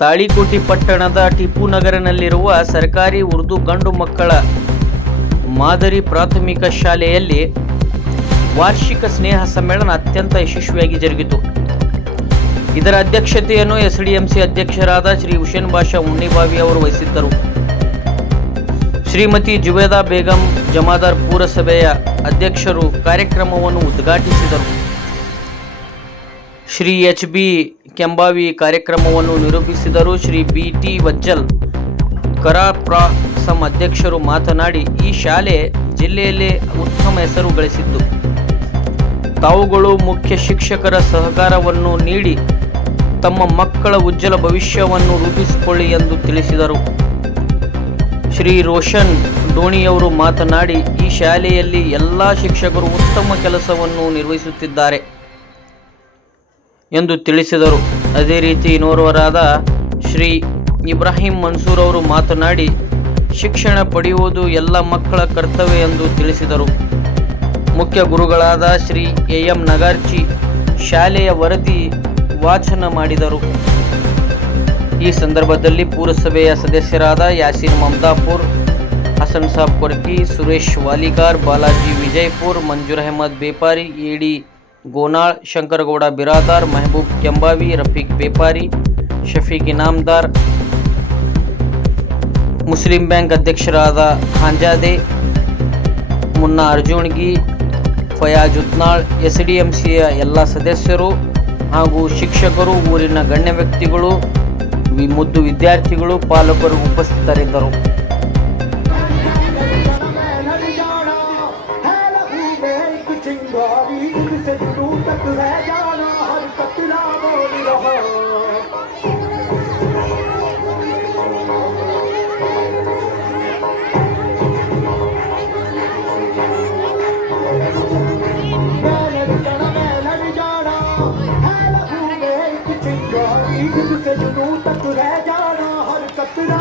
ತಾಳಿಕೋಟೆ ಪಟ್ಟಣದ ಟಿಪ್ಪು ನಗರನಲ್ಲಿರುವ ಸರ್ಕಾರಿ ಉರ್ದು ಗಂಡು ಮಕ್ಕಳ ಮಾದರಿ ಪ್ರಾಥಮಿಕ ಶಾಲೆಯಲ್ಲಿ ವಾರ್ಷಿಕ ಸ್ನೇಹ ಸಮ್ಮೇಳನ ಅತ್ಯಂತ ಯಶಸ್ವಿಯಾಗಿ ಜರುಗಿತು. ಇದರ ಅಧ್ಯಕ್ಷತೆಯನ್ನು ಎಸ್ಡಿಎಂಸಿ ಅಧ್ಯಕ್ಷರಾದ ಶ್ರೀ ಹುಸೇನ್ ಬಾಷಾ ಉಣ್ಣಿಬಾವಿ ಅವರು ವಹಿಸಿದ್ದರು. ಶ್ರೀಮತಿ ಜುಬೇದಾ ಬೇಗಂ ಜಮಾದಾರ್ ಪುರಸಭೆಯ ಅಧ್ಯಕ್ಷರು ಕಾರ್ಯಕ್ರಮವನ್ನು ಉದ್ಘಾಟಿಸಿದರು. ಶ್ರೀ ಎಚ್ ಬಿ ಕೆಂಬಾವಿ ಕಾರ್ಯಕ್ರಮವನ್ನು ನಿರೂಪಿಸಿದರು. ಶ್ರೀ ಬಿ ಟಿ ವಜ್ಜಲ್ ಕರಾಪ್ರಾಸಂ ಅಧ್ಯಕ್ಷರು ಮಾತನಾಡಿ, ಈ ಶಾಲೆ ಜಿಲ್ಲೆಯಲ್ಲೇ ಉತ್ತಮ ಹೆಸರು ಗಳಿಸಿದ್ದು, ತಾವುಗಳು ಮುಖ್ಯ ಶಿಕ್ಷಕರ ಸಹಕಾರವನ್ನು ನೀಡಿ ತಮ್ಮ ಮಕ್ಕಳ ಉಜ್ವಲ ಭವಿಷ್ಯವನ್ನು ರೂಪಿಸಿಕೊಳ್ಳಿ ಎಂದು ತಿಳಿಸಿದರು. ಶ್ರೀ ರೋಷನ್ ಡೋಣಿಯವರು ಮಾತನಾಡಿ, ಈ ಶಾಲೆಯಲ್ಲಿ ಎಲ್ಲ ಶಿಕ್ಷಕರು ಉತ್ತಮ ಕೆಲಸವನ್ನು ನಿರ್ವಹಿಸುತ್ತಿದ್ದಾರೆ ಎಂದು ತಿಳಿಸಿದರು. ಅದೇ ರೀತಿ ಇನ್ನೋರ್ವರಾದ ಶ್ರೀ ಇಬ್ರಾಹಿಂ ಮನ್ಸೂರ್ ಅವರು ಮಾತನಾಡಿ, ಶಿಕ್ಷಣ ಪಡೆಯುವುದು ಎಲ್ಲ ಮಕ್ಕಳ ಕರ್ತವ್ಯ ಎಂದು ತಿಳಿಸಿದರು. ಮುಖ್ಯ ಗುರುಗಳಾದ ಶ್ರೀ ಎಂ ನಗಾರ್ಚಿ ಶಾಲೆಯ ವರದಿ ವಾಚನ ಮಾಡಿದರು. ಈ ಸಂದರ್ಭದಲ್ಲಿ ಪುರಸಭೆಯ ಸದಸ್ಯರಾದ ಯಾಸೀನ್ ಮಮದಾಪುರ್, ಹಸನ್ ಸಾಬ್ ಕೊರ್ಕಿ, ಸುರೇಶ್ ವಾಲಿಗಾರ್, ಬಾಲಾಜಿ ವಿಜಯಪುರ್, ಮಂಜೂರ್ ಅಹಮದ್ ಬೇಪಾರಿ, ಎಡಿ ಗೋನಾಳ್, ಶಂಕರಗೌಡ ಬಿರಾದಾರ್, ಮೆಹಬೂಬ್ ಕೆಂಬಾವಿ, ರಫೀಕ್ ಬೇಪಾರಿ, ಶಫೀಕ್ ಇನಾಮದಾರ್, ಮುಸ್ಲಿಂ ಬ್ಯಾಂಕ್ ಅಧ್ಯಕ್ಷರಾದ ಖಾಂಜಾದೆ, ಮುನ್ನಾ ಅರ್ಜುಣ್ಗಿ, ಫಯಾಜ್ ಉತ್ನಾಳ್, ಎಸ್ಡಿಎಂಸಿಯ ಎಲ್ಲ ಸದಸ್ಯರು ಹಾಗೂ ಶಿಕ್ಷಕರು, ಊರಿನ ಗಣ್ಯ ವ್ಯಕ್ತಿಗಳು, ಮುದ್ದು ವಿದ್ಯಾರ್ಥಿಗಳು, ಪಾಲಕರು ಉಪಸ್ಥಿತರಿದ್ದರು. तक रह जाना हर कतरा